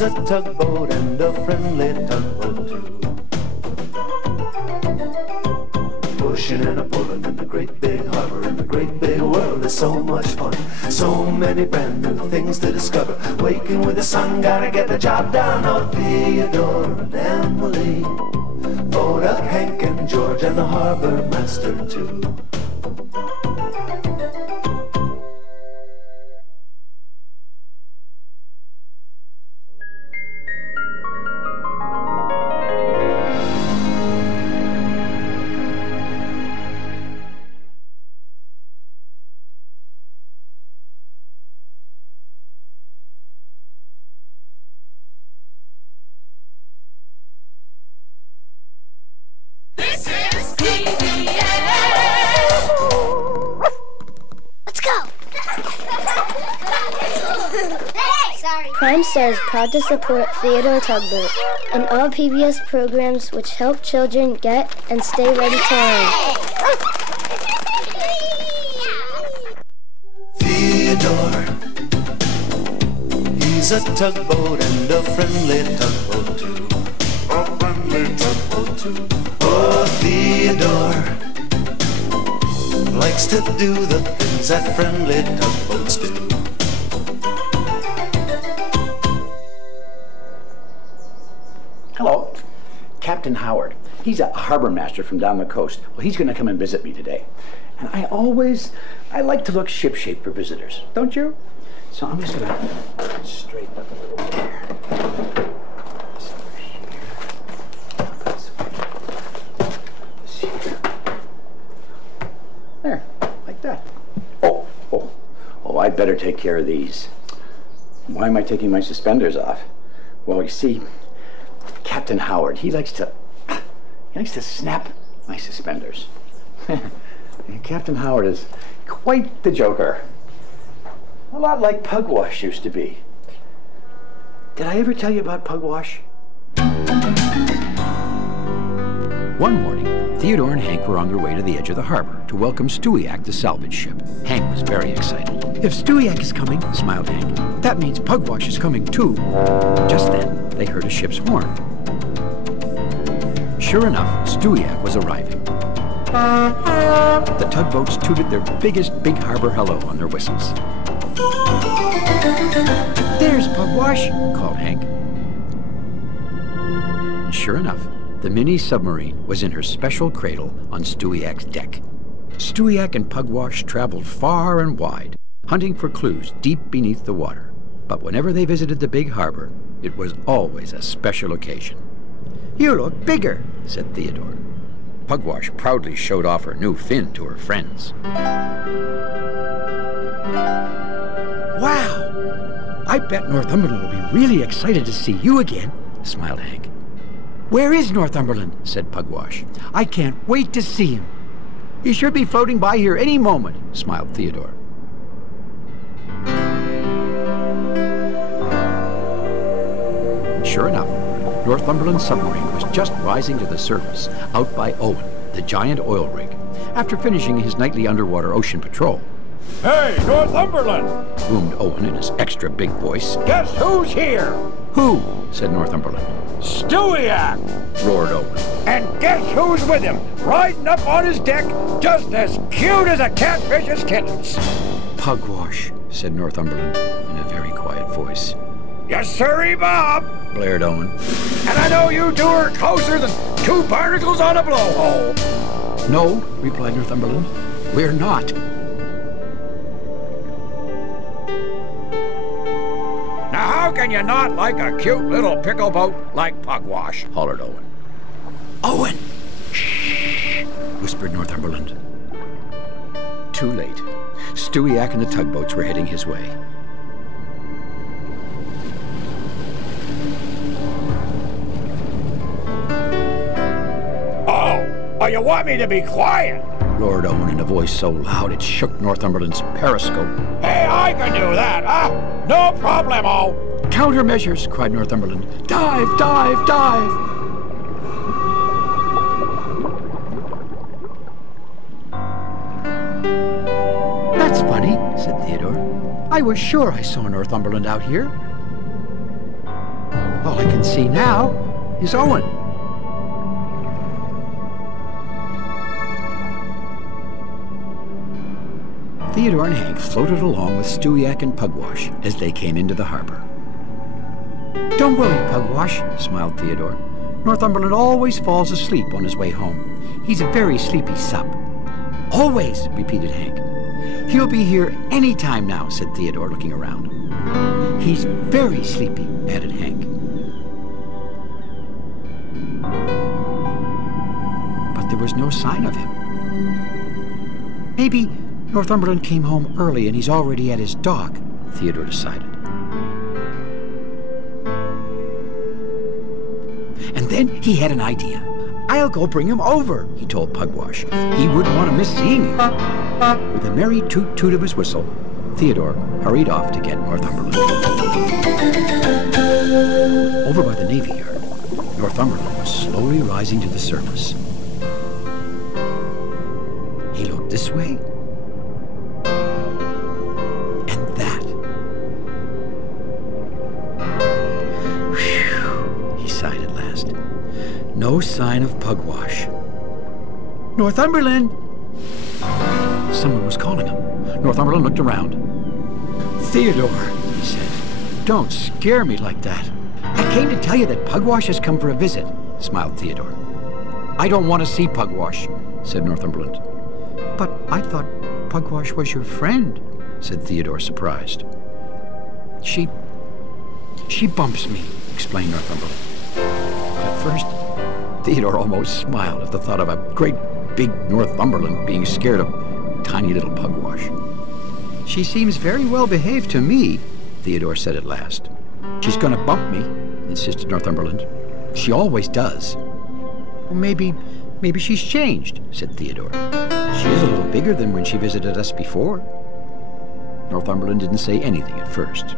He's a tugboat and a friendly tugboat too. Pushing and a pulling in the great big harbor, in the great big world is so much fun. So many brand new things to discover. Waking with the sun, gotta get the job done. Oh, Theodore and Emily, Bodak, Hank and George, and the harbor master too. Prime Star is proud to support Theodore Tugboat and all PBS programs which help children get and stay ready to learn. Theodore, he's a tugboat and a friendly tugboat too. A friendly tugboat too. Oh, Theodore likes to do the things that friendly tugboats do. Hello, Captain Howard. He's a harbor master from down the coast. Well, he's going to come and visit me today. And I like to look shipshape for visitors, don't you? So I'm just going to straighten up a little bit here. This over here. This way. This here. There, like that. Oh, I'd better take care of these. Why am I taking my suspenders off? Well, you see, Captain Howard, he likes to snap my suspenders. Captain Howard is quite the joker. A lot like Pugwash used to be. Did I ever tell you about Pugwash? One morning, Theodore and Hank were on their way to the edge of the harbor to welcome Stewiak, the salvage ship. Hank was very excited. "If Stewiak is coming," smiled Hank, "that means Pugwash is coming too." Just then, they heard a ship's horn. Sure enough, Stewiak was arriving. The tugboats tooted their biggest big harbor hello on their whistles. "There's Pugwash," called Hank. And sure enough, the mini submarine was in her special cradle on Stewiak's deck. Stewiak and Pugwash traveled far and wide, hunting for clues deep beneath the water. But whenever they visited the big harbor, it was always a special occasion. "You look bigger," said Theodore. Pugwash proudly showed off her new fin to her friends. "Wow! I bet Northumberland will be really excited to see you again," smiled Hank. "Where is Northumberland?" said Pugwash. "I can't wait to see him." "He should be floating by here any moment," smiled Theodore. And sure enough, Northumberland's submarine was just rising to the surface out by Owen, the giant oil rig, after finishing his nightly underwater ocean patrol. "Hey, Northumberland!" boomed Owen in his extra big voice. "Guess who's here?" "Who?" said Northumberland. "Stewiak!" roared Owen. "And guess who's with him, riding up on his deck, just as cute as a catfish's kittens?" "Pugwash," said Northumberland in a very quiet voice. "Yes, sirree, Bob!" blared Owen. "And I know you two are closer than two barnacles on a blowhole." "No," replied Northumberland, "we're not." "Now how can you not like a cute little pickle boat like Pugwash?" hollered Owen. "Owen!" "Shh!" whispered Northumberland. Too late. Stewiak and the tugboats were heading his way. Oh, you want me to be quiet?" roared Owen in a voice so loud it shook Northumberland's periscope. "Hey, I can do that, huh? No problemo." "Countermeasures!" cried Northumberland. "Dive, dive, dive!" "That's funny," said Theodore. "I was sure I saw Northumberland out here." I can see now is Owen. Theodore and Hank floated along with Stewiacke and Pugwash as they came into the harbor. "Don't worry, Pugwash," smiled Theodore. "Northumberland always falls asleep on his way home. He's a very sleepy sup." "Always," repeated Hank. "He'll be here any time now," said Theodore, looking around. "He's very sleepy," added Hank. But there was no sign of him. "Maybe Northumberland came home early and he's already at his dock," Theodore decided. And then he had an idea. "I'll go bring him over," he told Pugwash. "He wouldn't want to miss seeing you." With a merry toot-toot of his whistle, Theodore hurried off to get Northumberland. Over by the Navy Yard, Northumberland was slowly rising to the surface. He looked this way and that. Whew, he sighed at last. No sign of Pugwash. "Northumberland!" Someone was calling him. Northumberland looked around. "Theodore," he said, "don't scare me like that." "I came to tell you that Pugwash has come for a visit," smiled Theodore. "I don't want to see Pugwash," said Northumberland. "But I thought Pugwash was your friend," said Theodore, surprised. She bumps me," explained Northumberland. At first, Theodore almost smiled at the thought of a great big Northumberland being scared of tiny little Pugwash. "She seems very well behaved to me," Theodore said at last. "She's going to bump me," insisted Northumberland. "She always does." "Well, maybe she's changed," said Theodore. "She is a little bigger than when she visited us before." Northumberland didn't say anything at first.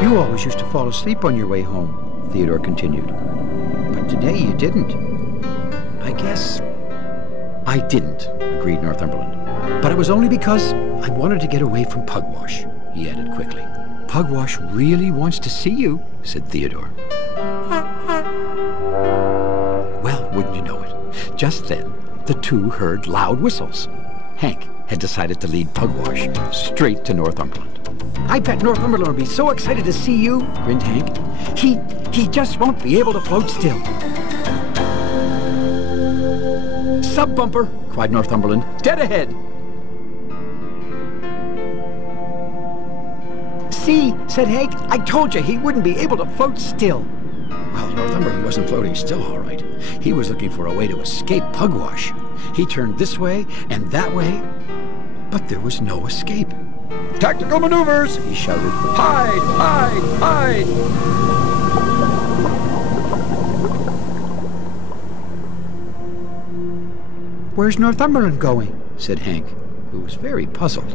"You always used to fall asleep on your way home," Theodore continued. "But today you didn't." "I guess I didn't," agreed Northumberland. "But it was only because I wanted to get away from Pugwash," he added quickly. "Pugwash really wants to see you," said Theodore. Well, wouldn't you know it, just then the two heard loud whistles. Hank had decided to lead Pugwash straight to Northumberland. "I bet Northumberland will be so excited to see you," grinned Hank. He just won't be able to float still." "Sub bumper!" cried Northumberland. "Dead ahead!" "See," said Hank, "I told you he wouldn't be able to float still." Well, Northumberland wasn't floating still all right. He was looking for a way to escape Pugwash. He turned this way and that way, but there was no escape. "Tactical maneuvers!" he shouted. "Hide! Hide! Hide!" "Where's Northumberland going?" said Hank, who was very puzzled.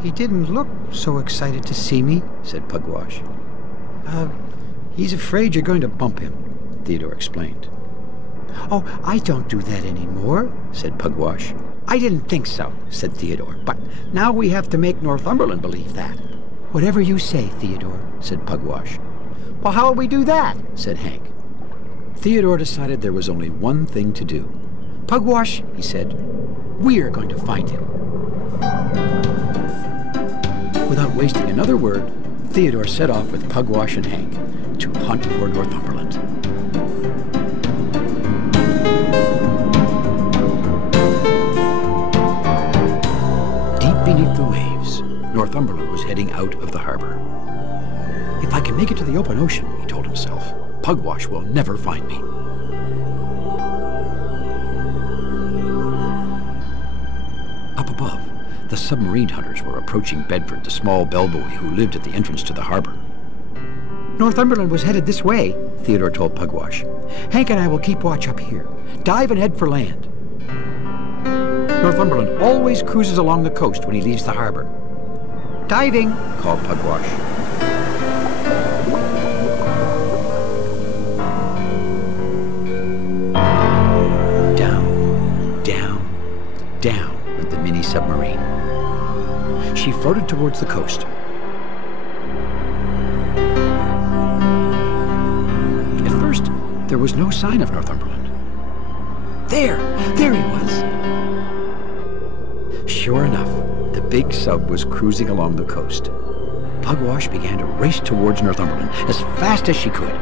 "He didn't look so excited to see me," said Pugwash. He's afraid you're going to bump him," Theodore explained. "Oh, I don't do that anymore," said Pugwash. "I didn't think so," said Theodore, "but now we have to make Northumberland believe that." "Whatever you say, Theodore," said Pugwash. "Well, how'll we do that?" said Hank. Theodore decided there was only one thing to do. "Pugwash," he said, "we're going to find him." Without wasting another word, Theodore set off with Pugwash and Hank to hunt for Northumberland. Deep beneath the waves, Northumberland was heading out of the harbor. "If I can make it to the open ocean," he told himself, "Pugwash will never find me." Up above, the submarine hunters were approaching Bedford, the small bellboy who lived at the entrance to the harbor. "Northumberland was headed this way," Theodore told Pugwash. "Hank and I will keep watch up here. Dive and head for land." Northumberland always cruises along the coast when he leaves the harbor. "Diving," called Pugwash. Down, down, down went the mini submarine. She floated towards the coast. there was no sign of Northumberland. There he was. Sure enough, the big sub was cruising along the coast. Pugwash began to race towards Northumberland as fast as she could.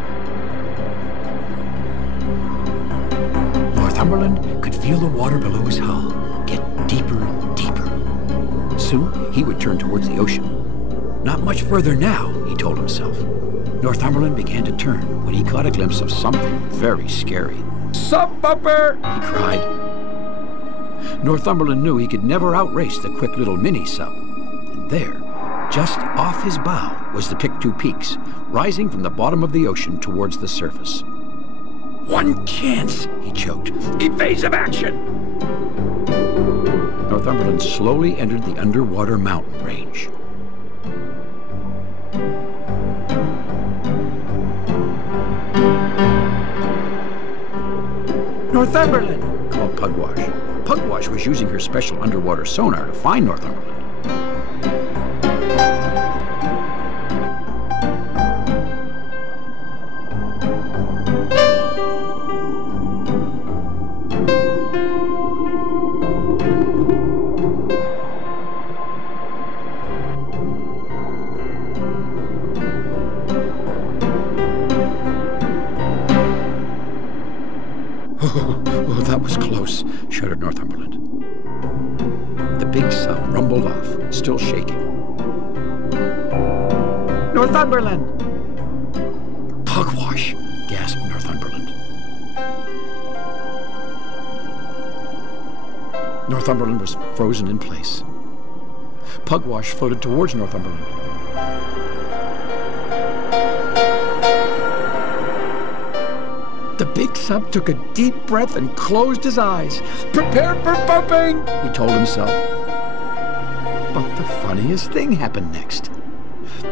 Northumberland could feel the water below his hull get deeper and deeper. Soon, he would turn towards the ocean. Not much further now, he told himself. Northumberland began to turn when he caught a glimpse of something very scary. Sub bumper! He cried. Northumberland knew he could never outrace the quick little mini sub. And there, just off his bow, was the Pictou Peaks, rising from the bottom of the ocean towards the surface. One chance, He choked. evasive action. Northumberland slowly entered the underwater mountain range. Northumberland! Called Pugwash. Pugwash was using her special underwater sonar to find Northumberland. Oh, that was close, shuddered Northumberland. The big sub rumbled off, still shaking. Northumberland! Pugwash, gasped Northumberland. Northumberland was frozen in place. Pugwash floated towards Northumberland. The big sub took a deep breath and closed his eyes. Prepare for bumping! He told himself. But the funniest thing happened next.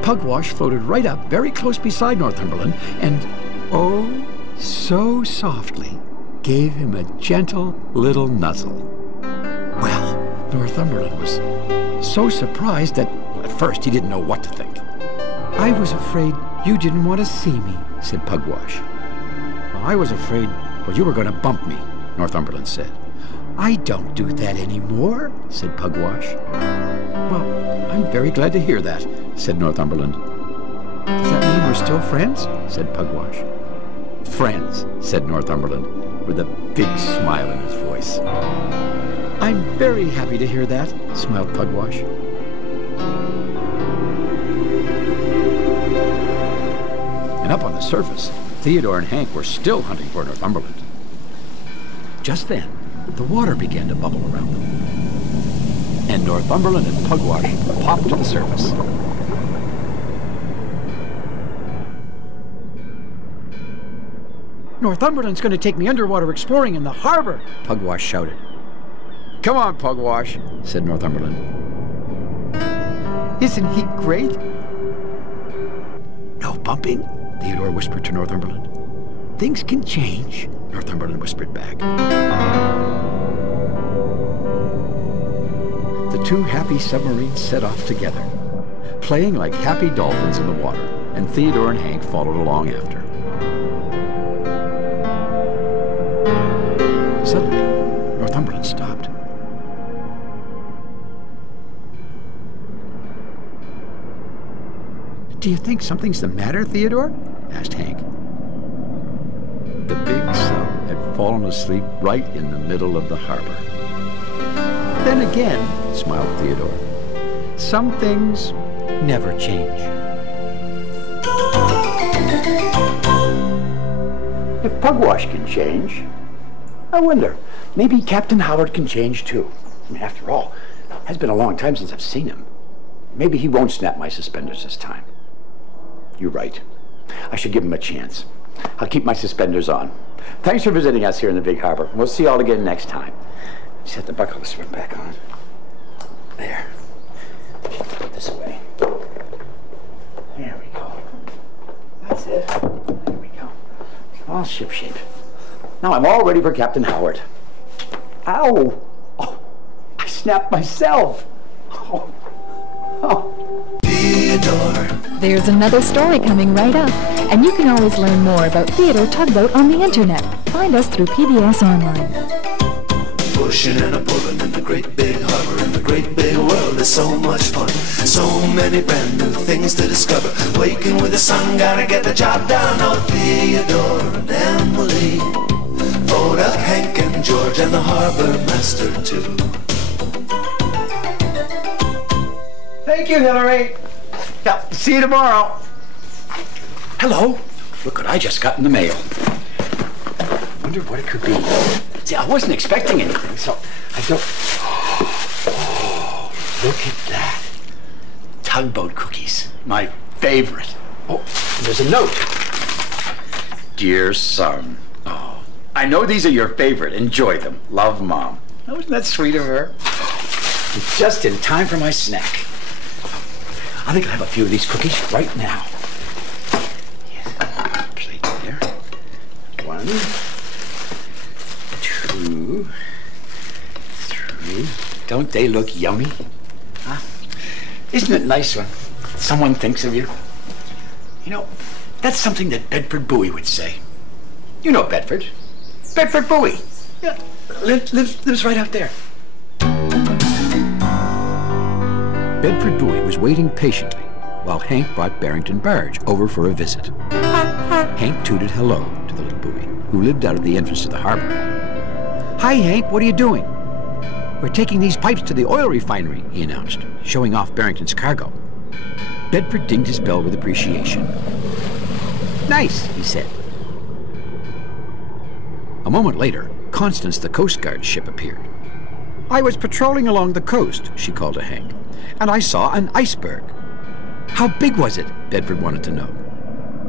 Pugwash floated right up very close beside Northumberland and, oh, so softly, gave him a gentle little nuzzle. Well, Northumberland was so surprised that at first he didn't know what to think. I was afraid you didn't want to see me, said Pugwash. I was afraid, well, you were going to bump me, Northumberland said. I don't do that anymore, said Pugwash. Well, I'm very glad to hear that, said Northumberland. Does that mean we're still friends? Said Pugwash. Friends, said Northumberland, with a big smile in his voice. I'm very happy to hear that, smiled Pugwash. And up on the surface, Theodore and Hank were still hunting for Northumberland. Just then, the water began to bubble around them. And Northumberland and Pugwash popped to the surface. Northumberland's going to take me underwater exploring in the harbor, Pugwash shouted. Come on, Pugwash, said Northumberland. Isn't he great? No bumping, Theodore whispered to Northumberland. Things can change, Northumberland whispered back. The two happy submarines set off together, playing like happy dolphins in the water, and Theodore and Hank followed along after. Suddenly, Northumberland stopped. Do you think something's the matter, Theodore? Asked Hank. The big sub had fallen asleep right in the middle of the harbor. Then again, smiled Theodore, some things never change. If Pugwash can change, I wonder, maybe Captain Howard can change too. I mean, after all, it has been a long time since I've seen him. Maybe he won't snap my suspenders this time. You're right. I should give him a chance. I'll keep my suspenders on. Thanks for visiting us here in the Big Harbor. We'll see you all again next time. Just have to buckle this one back on. There. Put this away. There we go. That's it. There we go. All shipshape. Now I'm all ready for Captain Howard. Ow! Oh, I snapped myself. Oh. Theodore. There's another story coming right up, and you can always learn more about Theodore Tugboat on the internet. Find us through PBS Online. Pushing and a pulling in the great big harbor, in the great big world is so much fun. So many brand new things to discover. Waking with the sun, gotta get the job done. Oh, Theodore and Emily, Vodak, Hank and George, and the harbor master too. Thank you, Hillary. Yeah, see you tomorrow. Hello. Look what I just got in the mail. Wonder what it could be. See, I wasn't expecting anything, so I don't... Oh, look at that. Tugboat cookies. My favorite. Oh, there's a note. Dear son. Oh, I know these are your favorite. Enjoy them. Love, Mom. Oh, isn't that sweet of her? It's just in time for my snack. I think I'll have a few of these cookies right now. Yes, plate there. 1, 2, 3. Don't they look yummy? Huh? Isn't it nice when someone thinks of you? You know, that's something that Bedford Bowie would say. You know Bedford. Bedford Bowie. Yeah, lives right out there. Bedford Bowie was waiting patiently while Hank brought Barrington Barge over for a visit. Hank tooted hello to the little Bowie, who lived out at the entrance to the harbor. "Hi, Hank, what are you doing?" "We're taking these pipes to the oil refinery," he announced, showing off Barrington's cargo. Bedford dinged his bell with appreciation. "Nice," he said. A moment later, Constance, the Coast Guard ship, appeared. "I was patrolling along the coast," she called to Hank, "and I saw an iceberg." "How big was it?" Bedford wanted to know.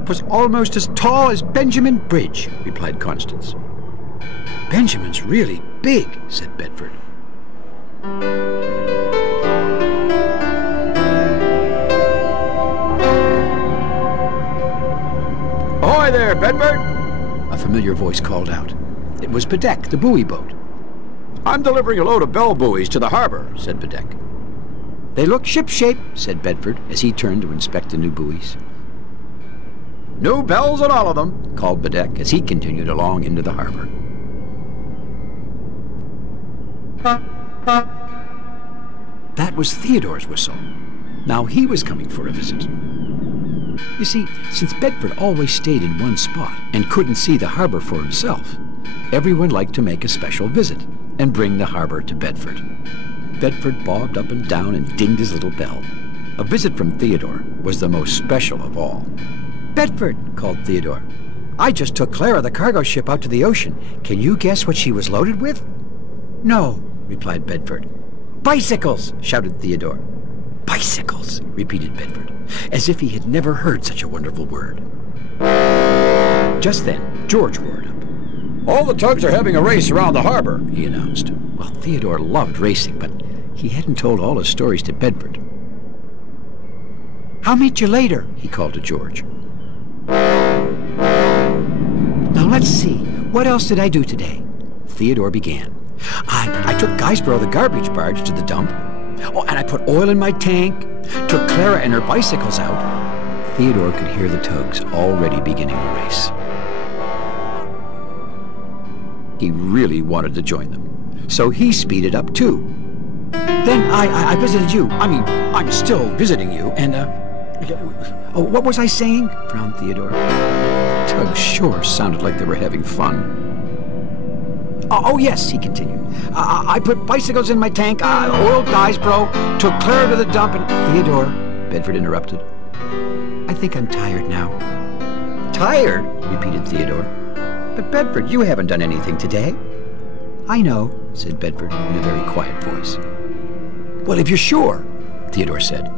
"It was almost as tall as Benjamin Bridge," replied Constance. "Benjamin's really big," said Bedford. "Ahoy there, Bedford!" a familiar voice called out. It was Bedeck, the buoy boat. "I'm delivering a load of bell buoys to the harbor," said Bedeck. "They look ship-shape," said Bedford, as he turned to inspect the new buoys. "New bells on all of them," called Bedeck, as he continued along into the harbor. That was Theodore's whistle. Now he was coming for a visit. You see, since Bedford always stayed in one spot and couldn't see the harbor for himself, everyone liked to make a special visit and bring the harbor to Bedford. Bedford bobbed up and down and dinged his little bell. A visit from Theodore was the most special of all. "Bedford," called Theodore, "I just took Clara, the cargo ship, out to the ocean. Can you guess what she was loaded with?" "No," replied Bedford. "Bicycles!" shouted Theodore. "Bicycles," repeated Bedford, as if he had never heard such a wonderful word. Just then, George roared up. All the tugs are having a race around the harbor, he announced. Well, Theodore loved racing, but he hadn't told all his stories to Bedford. "I'll meet you later," he called to George. "Now let's see, what else did I do today?" Theodore began. I took Guysborough, the garbage barge, to the dump. Oh, and I put oil in my tank, took Clara and her bicycles out. Theodore could hear the tugs already beginning to race. He really wanted to join them, so he speeded up too. "Then I visited you. I'm still visiting you, and, oh, what was I saying?" frowned Theodore. Tugs sure sounded like they were having fun. Oh, yes," he continued. I put bicycles in my tank, oiled Guysborough, took Clara to the dump, and..." "Theodore," Bedford interrupted, "I think I'm tired now." "Tired?" repeated Theodore. "But Bedford, you haven't done anything today." "I know," said Bedford in a very quiet voice. "Well, if you're sure," Theodore said,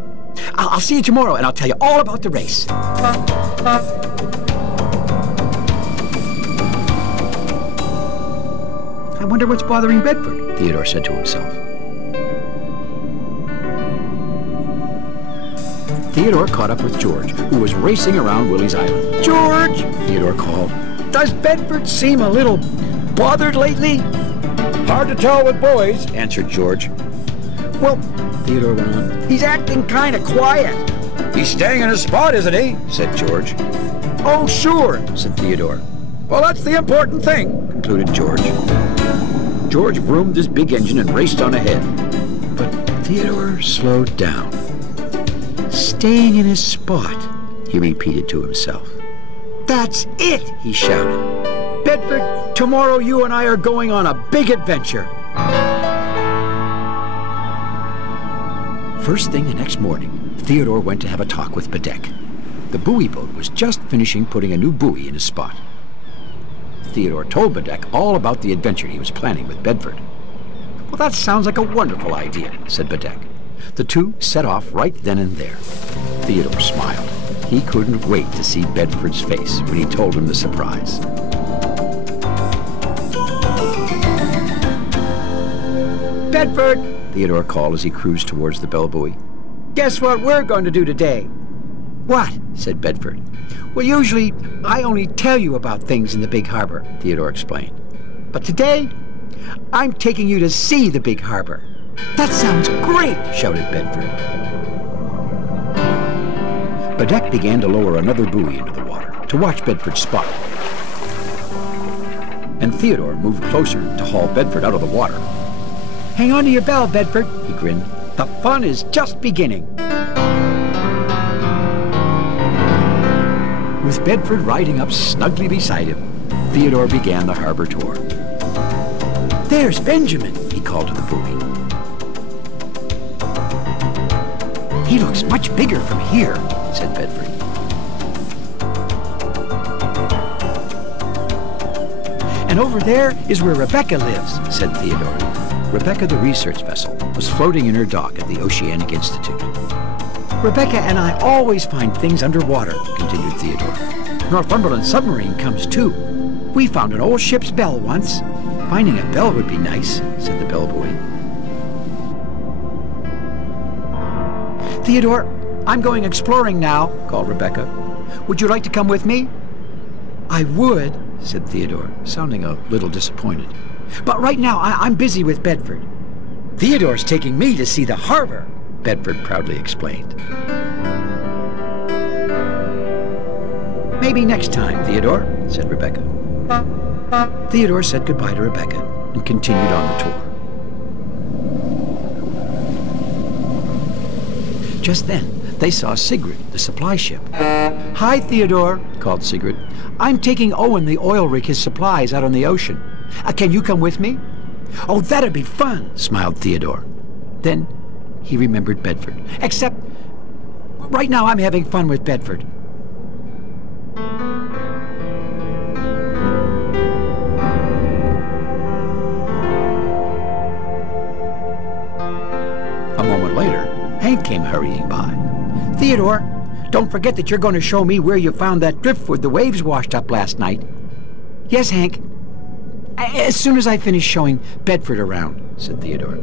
I'll see you tomorrow, and I'll tell you all about the race." "I wonder what's bothering Bedford," Theodore said to himself. Theodore caught up with George, who was racing around Willie's Island. "George," Theodore called, "does Bedford seem a little bothered lately?" Hard to tell with boys, answered George. "Well," Theodore went on, "he's acting kind of quiet." He's staying in his spot, isn't he? Said George. Oh, sure, said Theodore. Well, that's the important thing, concluded George. George vroomed his big engine and raced on ahead. But Theodore slowed down. Staying in his spot, he repeated to himself. That's it, he shouted. Bedford, tomorrow you and I are going on a big adventure. First thing the next morning, Theodore went to have a talk with Bedeck. The buoy boat was just finishing putting a new buoy in his spot. Theodore told Bedeck all about the adventure he was planning with Bedford. Well, that sounds like a wonderful idea, said Bedeck. The two set off right then and there. Theodore smiled. He couldn't wait to see Bedford's face when he told him the surprise. Bedford, Theodore called as he cruised towards the bell buoy. Guess what we're going to do today? What? Said Bedford. Well, usually I only tell you about things in the big harbor, Theodore explained. But today, I'm taking you to see the big harbor. That sounds great, shouted Bedford. Bedeck began to lower another buoy into the water to watch Bedford's spot. And Theodore moved closer to haul Bedford out of the water. Hang on to your bell, Bedford, he grinned. The fun is just beginning. With Bedford riding up snugly beside him, Theodore began the harbor tour. There's Benjamin, he called to the buoy. He looks much bigger from here, said Bedford. And over there is where Rebecca lives, said Theodore. Rebecca, the research vessel, was floating in her dock at the Oceanic Institute. Rebecca and I always find things underwater, continued Theodore. Northumberland submarine comes too. We found an old ship's bell once. Finding a bell would be nice, said the bellboy. Theodore, I'm going exploring now, called Rebecca. Would you like to come with me? I would, said Theodore, sounding a little disappointed. But right now, I'm busy with Bedford. Theodore's taking me to see the harbor, Bedford proudly explained. Maybe next time, Theodore, said Rebecca. Theodore said goodbye to Rebecca and continued on the tour. Just then, they saw Sigrid, the supply ship. Hi, Theodore, called Sigrid. I'm taking Owen, the oil rig, his supplies out on the ocean. Can you come with me? Oh, that'd be fun, smiled Theodore. Then he remembered Bedford. Except, right now I'm having fun with Bedford. A moment later, Hank came hurrying by. Theodore, don't forget that you're going to show me where you found that driftwood the waves washed up last night. Yes, Hank. As soon as I finish showing Bedford around, said Theodore.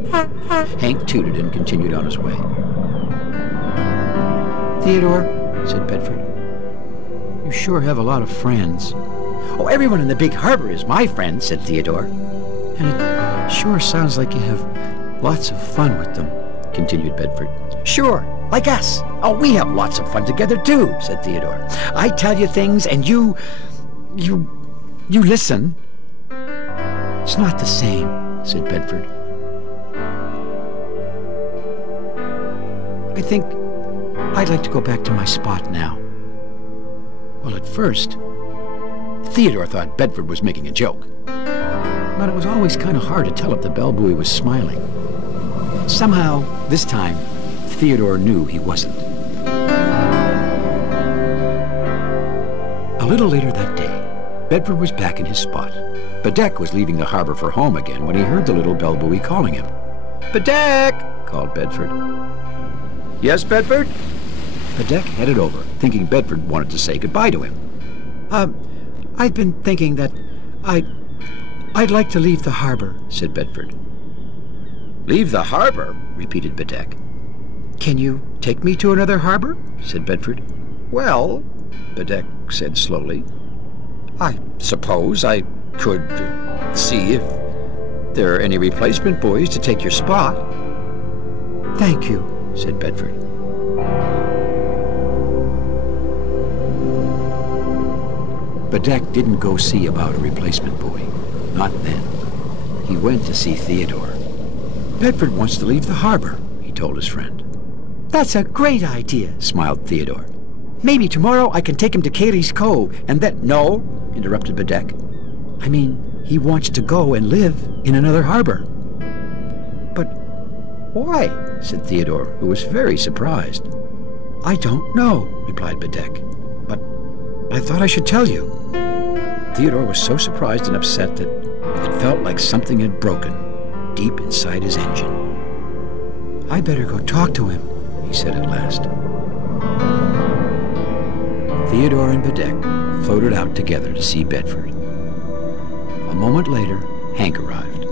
Hank tooted and continued on his way. Theodore, said Bedford, you sure have a lot of friends. Oh, everyone in the big harbor is my friend, said Theodore. And it sure sounds like you have lots of fun with them, continued Bedford. Sure, like us. Oh, we have lots of fun together, too, said Theodore. I tell you things and you listen. It's not the same, said Bedford. I think I'd like to go back to my spot now. Well, at first, Theodore thought Bedford was making a joke. But it was always kind of hard to tell if the bellboy was smiling. Somehow, this time, Theodore knew he wasn't. A little later that day, Bedford was back in his spot. Bedeck was leaving the harbor for home again when he heard the little bellboy calling him. Bedeck, called Bedford. Yes, Bedford? Bedeck headed over, thinking Bedford wanted to say goodbye to him. I've been thinking that I'd like to leave the harbor, said Bedford. Leave the harbor? Repeated Bedeck. Can you take me to another harbor? Said Bedford. Well, Bedeck said slowly, I suppose I could see if there are any replacement buoys to take your spot. Thank you, said Bedford. Bedeck didn't go see about a replacement buoy. Not then. He went to see Theodore. Bedford wants to leave the harbor, he told his friend. That's a great idea, smiled Theodore. Maybe tomorrow I can take him to Cayley's Cove, and then... No, interrupted Bedeck. I mean, he wants to go and live in another harbor. But why? Said Theodore, who was very surprised. I don't know, replied Bedeck. But I thought I should tell you. Theodore was so surprised and upset that it felt like something had broken deep inside his engine. I better go talk to him, he said at last. Theodore and Bedeck floated out together to see Bedford. A moment later, Hank arrived,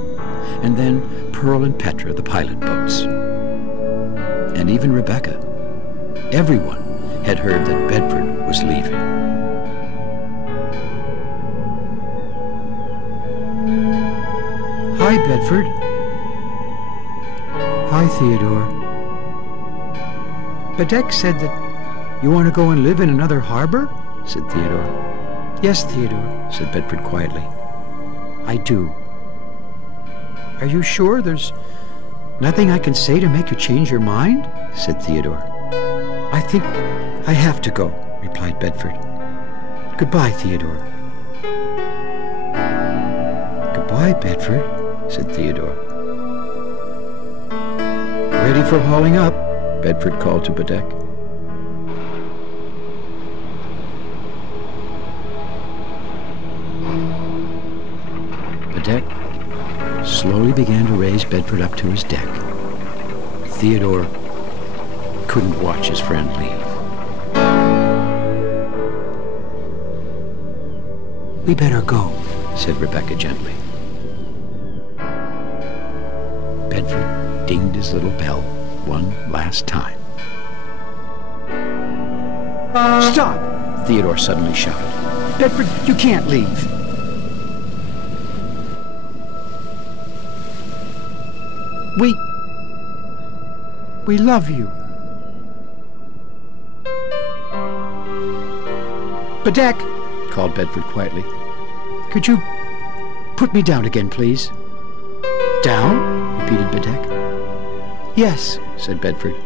and then Pearl and Petra, the pilot boats. And even Rebecca. Everyone had heard that Bedford was leaving. Hi, Bedford. Hi, Theodore. Bedeck said that you want to go and live in another harbor? Said Theodore. Yes, Theodore, said Bedford quietly. I do. Are you sure there's nothing I can say to make you change your mind? Said Theodore. I think I have to go, replied Bedford. Goodbye, Theodore. Goodbye, Bedford, said Theodore. Ready for hauling up, Bedford called to Bedeck. Bedeck slowly began to raise Bedford up to his deck. Theodore couldn't watch his friend leave. We better go, said Rebecca gently. Bedford dinged his little bell one last time. Stop! Theodore suddenly shouted. Bedford, you can't leave. We love you. Bedeck, called Bedford quietly. Could you put me down again, please? Down? Repeated Bedeck. Yes, said Bedford.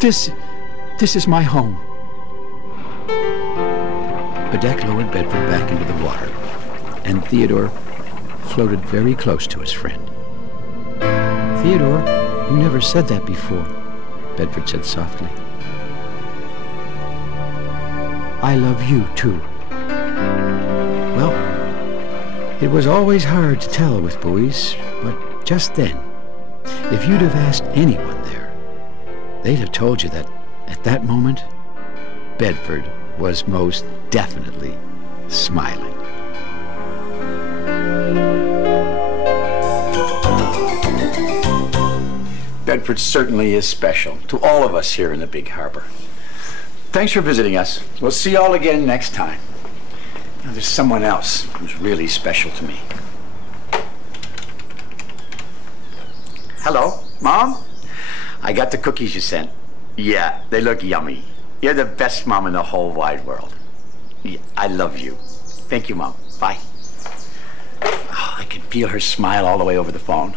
This is my home. Bedeck lowered Bedford back into the water, and Theodore floated very close to his friend. Theodore, you never said that before, Bedford said softly. I love you, too. Well, it was always hard to tell with buoys, but just then, if you'd have asked anyone there, they'd have told you that, at that moment, Bedford was most definitely smiling. Bedford certainly is special to all of us here in the Big Harbor. Thanks for visiting us. We'll see you all again next time. Now, there's someone else who's really special to me. Hello, Mom? I got the cookies you sent. Yeah, they look yummy. You're the best mom in the whole wide world. Yeah, I love you. Thank you, Mom. Bye. Oh, I can feel her smile all the way over the phone.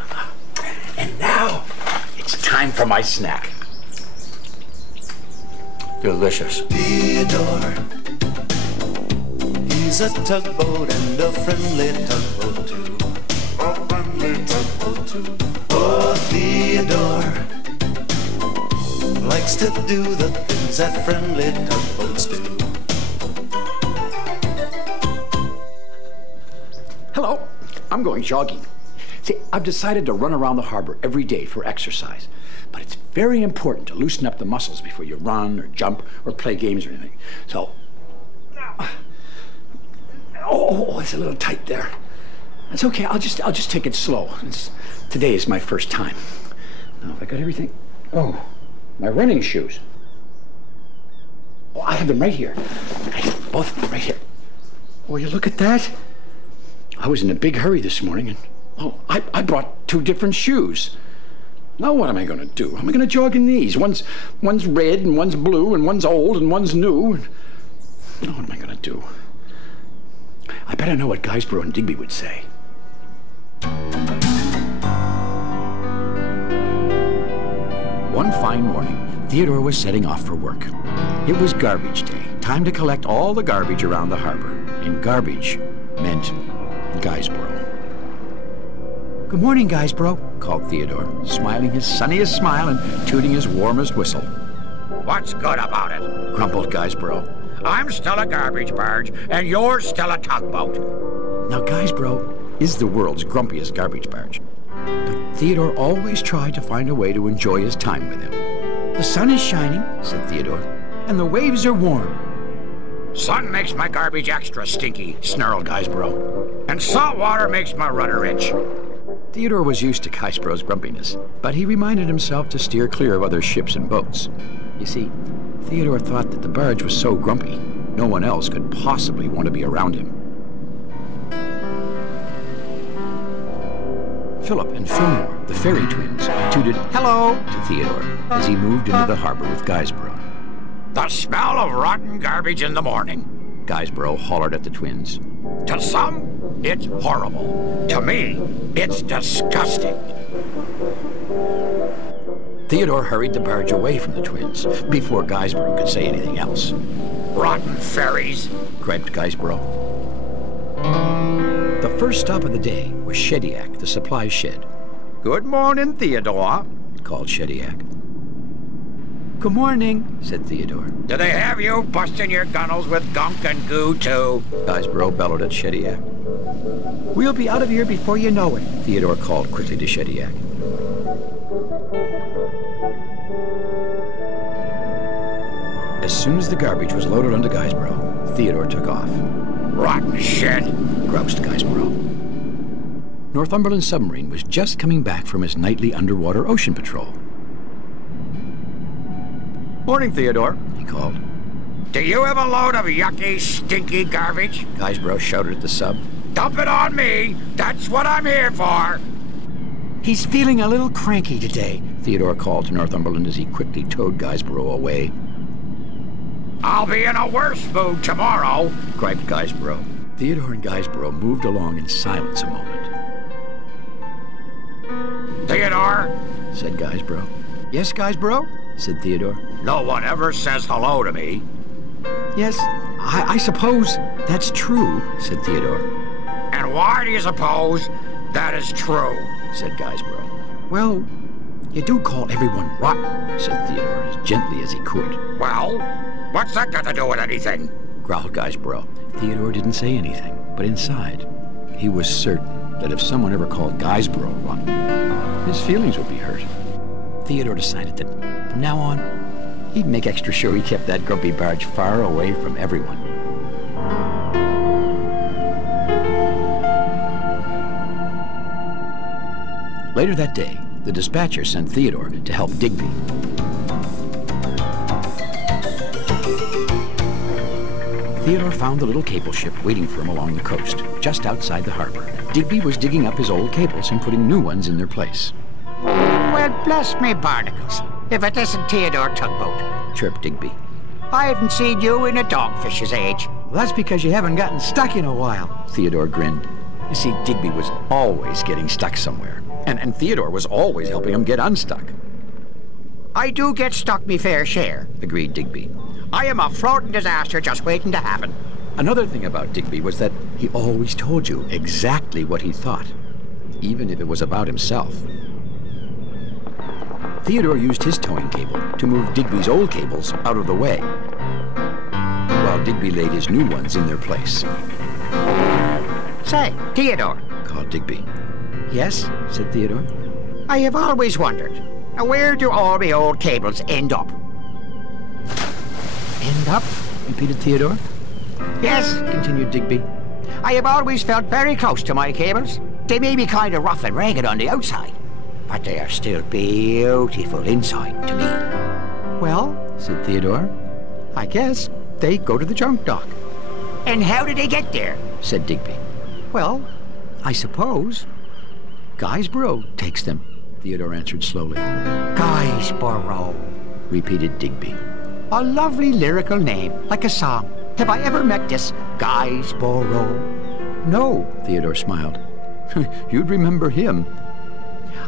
And now, it's time for my snack. Delicious. Theodore, he's a tugboat and a friendly tugboat too. A friendly tugboat too. Oh, Theodore likes to do the things that friendly tugboats do. Hello, I'm going jogging. See, I've decided to run around the harbor every day for exercise. But it's very important to loosen up the muscles before you run or jump or play games or anything. So, oh, it's a little tight there. That's okay, I'll just take it slow. Today is my first time. Now, if I got everything, oh, my running shoes. Oh, I have them right here. I have both of them right here. Oh, you look at that. I was in a big hurry this morning and, oh, I brought 2 different shoes. Now what am I going to do? Am I going to jog in these? One's red and one's blue and one's old and one's new. Now what am I going to do? I bet I know what Guysborough and Digby would say. One fine morning, Theodore was setting off for work. It was garbage day, time to collect all the garbage around the harbor. And garbage meant Guysborough. "Good morning, Guysborough," called Theodore, smiling his sunniest smile and tooting his warmest whistle. What's good about it? Grumbled Guysborough. I'm still a garbage barge, and you're still a tugboat. Now, Guysborough is the world's grumpiest garbage barge. But Theodore always tried to find a way to enjoy his time with him. "The sun is shining," said Theodore, "and the waves are warm." Sun makes my garbage extra stinky, snarled Guysborough. And salt water makes my rudder itch. Theodore was used to Guysborough's grumpiness, but he reminded himself to steer clear of other ships and boats. You see, Theodore thought that the barge was so grumpy, no one else could possibly want to be around him. Philip and Fillmore, the ferry twins, tooted "hello" to Theodore as he moved into the harbor with Guysborough. The smell of rotten garbage in the morning. Guysborough hollered at the twins. To some, it's horrible. To me, it's disgusting. Theodore hurried the barge away from the twins before Guysborough could say anything else. Rotten ferries, griped Guysborough. The first stop of the day was Shediac, the supply shed. "Good morning, Theodore," called Shediac. "Good morning," said Theodore. Do they have you busting your gunnels with gunk and goo, too? Guysborough bellowed at Shediac. "We'll be out of here before you know it," Theodore called quickly to Shediac. As soon as the garbage was loaded onto Guysborough, Theodore took off. Rotten shit, groused Guysborough. Northumberland's submarine was just coming back from its nightly underwater ocean patrol. Morning, Theodore, he called. Do you have a load of yucky, stinky garbage? Guysborough shouted at the sub. Dump it on me. That's what I'm here for. "He's feeling a little cranky today," Theodore called to Northumberland as he quickly towed Guysborough away. I'll be in a worse mood tomorrow, griped Guysborough. Theodore and Guysborough moved along in silence a moment. Theodore, said Guysborough. "Yes, Guysborough?" said Theodore. No one ever says hello to me. "Yes, I suppose that's true," said Theodore. And why do you suppose that is true? said Guysborough. "Well, you do call everyone rotten," said Theodore as gently as he could. Well, what's that got to do with anything? growled Guysborough. Theodore didn't say anything, but inside, he was certain that if someone ever called Guysborough rotten, his feelings would be hurt. Theodore decided that from now on, he'd make extra sure he kept that grumpy barge far away from everyone. Later that day, the dispatcher sent Theodore to help Digby. Theodore found the little cable ship waiting for him along the coast, just outside the harbor. Digby was digging up his old cables and putting new ones in their place. Well, bless me barnacles, if it isn't Theodore Tugboat, chirped Digby. I haven't seen you in a dogfish's age. "Well, that's because you haven't gotten stuck in a while," Theodore grinned. You see, Digby was always getting stuck somewhere, and Theodore was always helping him get unstuck. I do get stuck me fair share, agreed Digby. I am a floating disaster just waiting to happen. Another thing about Digby was that he always told you exactly what he thought, even if it was about himself. Theodore used his towing cable to move Digby's old cables out of the way, while Digby laid his new ones in their place. Say, Theodore, called Digby. "Yes," said Theodore. I have always wondered, where do all the old cables end up? "End up?" repeated Theodore. Yes, continued Digby. I have always felt very close to my cables. They may be kind of rough and ragged on the outside, but they are still beautiful inside to me. "Well," said Theodore, "I guess they go to the junk dock." And how did they get there? said Digby. "Well, I suppose Guysborough takes them," Theodore answered slowly. Guysborough, repeated Digby. A lovely lyrical name, like a song. Have I ever met this Guysborough? No, Theodore smiled. You'd remember him.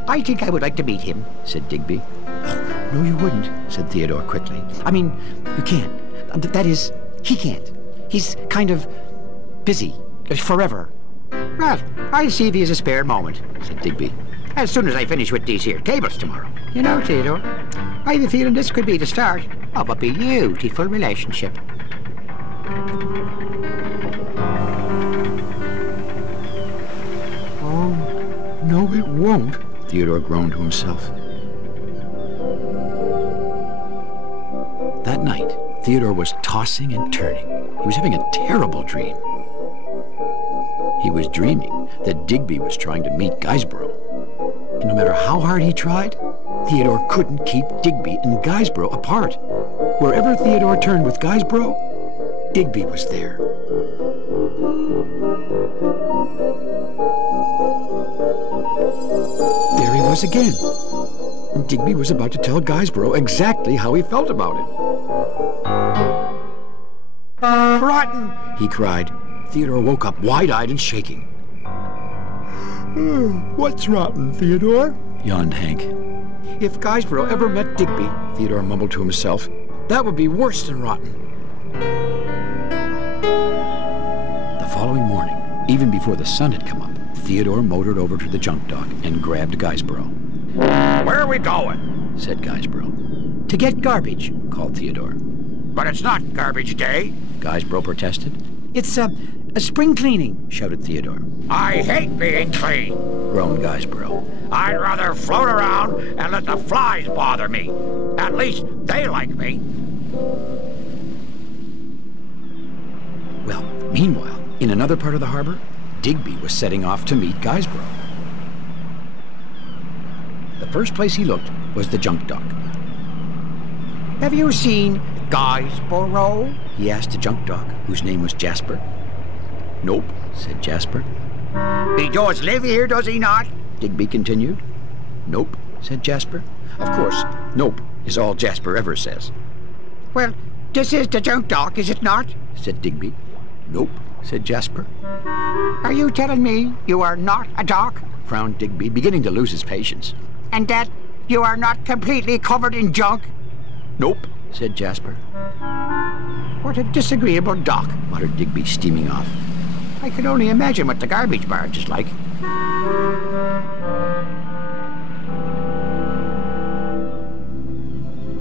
I think I would like to meet him, said Digby. Oh, no, you wouldn't, said Theodore quickly. I mean, you can't. That is, he can't. He's kind of busy. Forever. Well, I'll see if he has a spare moment, said Digby. As soon as I finish with these here cables tomorrow. You know, Theodore, I have a feeling this could be the start of a beautiful relationship. Oh, no, it won't, Theodore groaned to himself. That night, Theodore was tossing and turning. He was having a terrible dream. He was dreaming that Digby was trying to meet Guysborough. And no matter how hard he tried, Theodore couldn't keep Digby and Guysborough apart. Wherever Theodore turned with Guysborough, Digby was there. There he was again. And Digby was about to tell Guysborough exactly how he felt about it. Rotten! He cried. Theodore woke up wide-eyed and shaking. What's rotten, Theodore? Yawned Hank. If Guysborough ever met Digby, Theodore mumbled to himself, that would be worse than rotten. The following morning, even before the sun had come up, Theodore motored over to the junk dock and grabbed Guysborough. Where are we going? Said Guysborough. To get garbage, called Theodore. But it's not garbage day, Guysborough protested. It's a spring cleaning, shouted Theodore. I hate being clean, groaned Guysborough. I'd rather float around and let the flies bother me. At least they like me. Well, meanwhile, in another part of the harbor, Digby was setting off to meet Guysborough. The first place he looked was the junk dock. Have you seen Guysborough? He asked the junk dock, whose name was Jasper. Nope, said Jasper. He does live here, does he not? Digby continued. Nope, said Jasper. Of course, nope is all Jasper ever says. Well, this is the junk dock, is it not? Said Digby. Nope, said Jasper. Are you telling me you are not a dock? Frowned Digby, beginning to lose his patience. And that you are not completely covered in junk? Nope, said Jasper. What a disagreeable dock, muttered Digby, steaming off. I can only imagine what the garbage barge is like.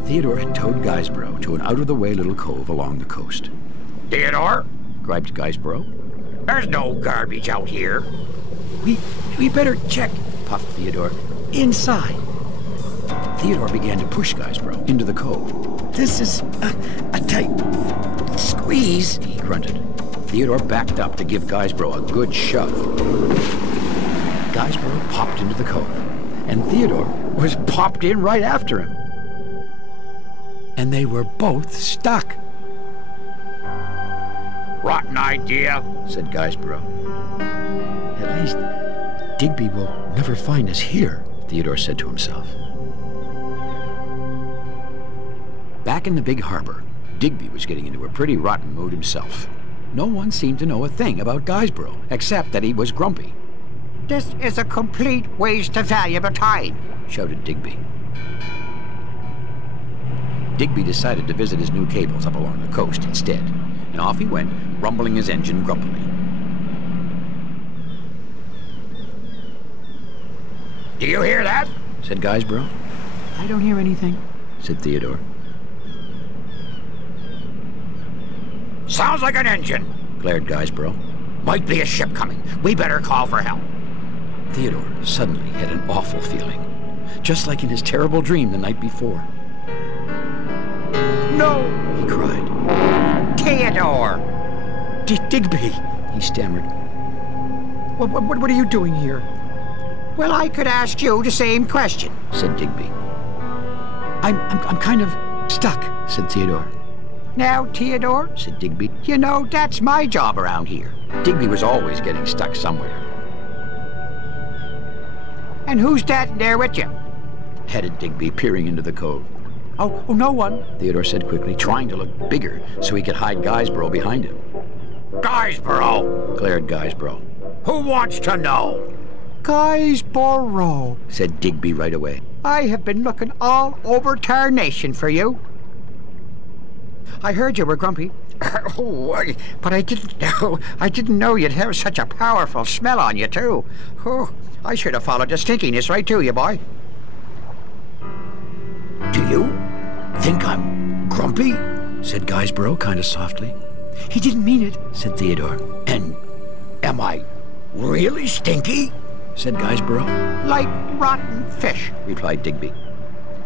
Theodore had towed Guysborough to an out-of-the-way little cove along the coast. Theodore? Griped Guysborough. There's no garbage out here. We better check, puffed Theodore. Inside. Theodore began to push Guysborough into the cove. This is a tight squeeze, he grunted. Theodore backed up to give Guysborough a good shove. Guysborough popped into the cove, and Theodore was popped in right after him. And they were both stuck. Rotten idea, said Guysborough. At least Digby will never find us here, Theodore said to himself. Back in the big harbor, Digby was getting into a pretty rotten mood himself. No one seemed to know a thing about Guysborough, except that he was grumpy. This is a complete waste of valuable time, shouted Digby. Digby decided to visit his new cables up along the coast instead, and off he went, rumbling his engine grumpily. Do you hear that? Said Guysborough. I don't hear anything, said Theodore. Sounds like an engine, glared Guysborough. Might be a ship coming. We better call for help. Theodore suddenly had an awful feeling, just like in his terrible dream the night before. No, he cried. Theodore! Digby, he stammered. What are you doing here? Well, I could ask you the same question, said Digby. I'm kind of stuck, said Theodore. Now, Theodore, said Digby, you know, that's my job around here. Digby was always getting stuck somewhere. And who's that there with you? Headed Digby, peering into the cove. Oh, no one, Theodore said quickly, trying to look bigger so he could hide Guysborough behind him. Guysborough! glared Guysborough. Who wants to know? Guysborough, Said Digby right away. I have been looking all over tarnation for you. I heard you were grumpy. But I didn't know you'd have such a powerful smell on you, too. Oh, I should have followed the stinkiness right to you, boy. Do you think I'm grumpy? Said Guysborough kind of softly. He didn't mean it, said Theodore. And am I really stinky? Said Guysborough. Like rotten fish, replied Digby.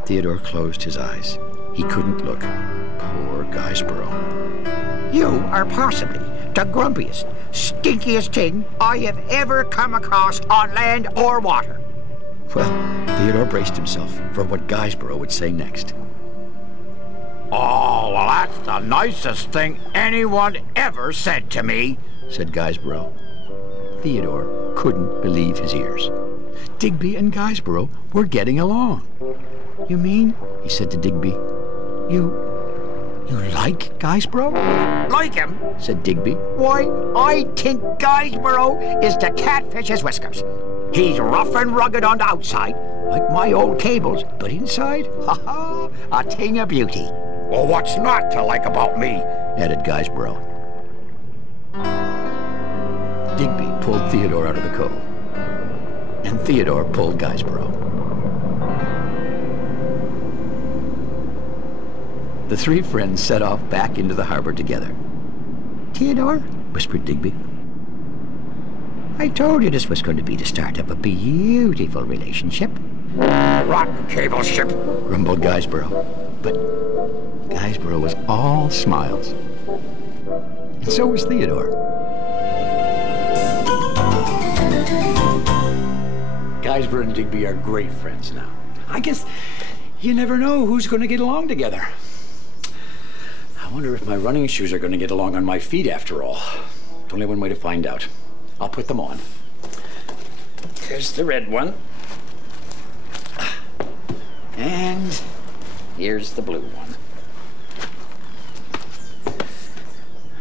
Theodore closed his eyes. He couldn't look. Poor Guysborough. You are possibly the grumpiest, stinkiest thing I have ever come across on land or water. Well, Theodore braced himself for what Guysborough would say next. Oh, well, that's the nicest thing anyone ever said to me, said Guysborough. Theodore couldn't believe his ears. Digby and Guysborough were getting along. You mean, he said to Digby, you like Guysborough? Like him? Said Digby. Why, I think Guysborough is the catfish's whiskers. He's rough and rugged on the outside, like my old cables, but inside, ha-ha, a thing of beauty. Well, what's not to like about me? Added Guysborough. Digby pulled Theodore out of the cove, and Theodore pulled Guysborough. The three friends set off back into the harbor together. Theodore, whispered Digby, I told you this was going to be the start of a beautiful relationship. Rotten cable ship, grumbled Guysborough. But Guysborough was all smiles. And so was Theodore. Guysborough and Digby are great friends now. I guess you never know who's going to get along together. I wonder if my running shoes are going to get along on my feet after all. There's only one way to find out. I'll put them on. Here's the red one. And here's the blue one.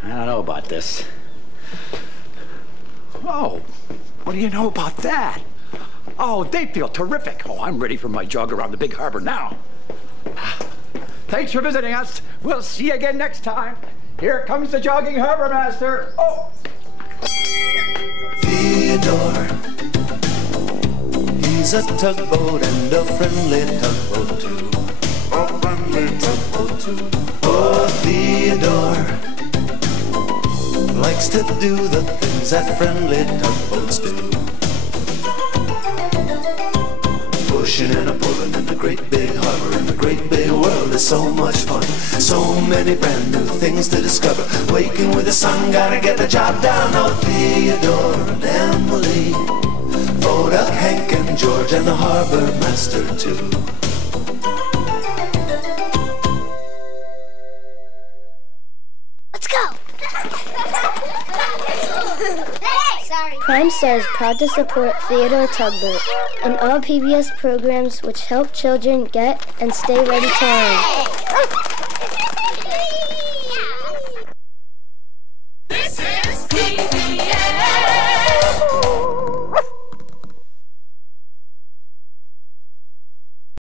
I don't know about this. Oh, what do you know about that? Oh, they feel terrific. Oh, I'm ready for my jog around the big harbor now. Thanks for visiting us. We'll see you again next time. Here comes the jogging harbor master. Oh! Theodore, he's a tugboat and a friendly tugboat too. A friendly tugboat too. Oh, Theodore likes to do the things that friendly tugboats do. Pushing and a pulling in the great big harbor, in the great big world is so much fun. So many brand new things to discover. Waking with the sun, gotta get the job done. Oh, Theodore and Emily, Voda, Hank and George, and the harbor master too. Let's go! Prime Star is proud to support Theodore Tugboat and all PBS programs which help children get and stay ready to learn.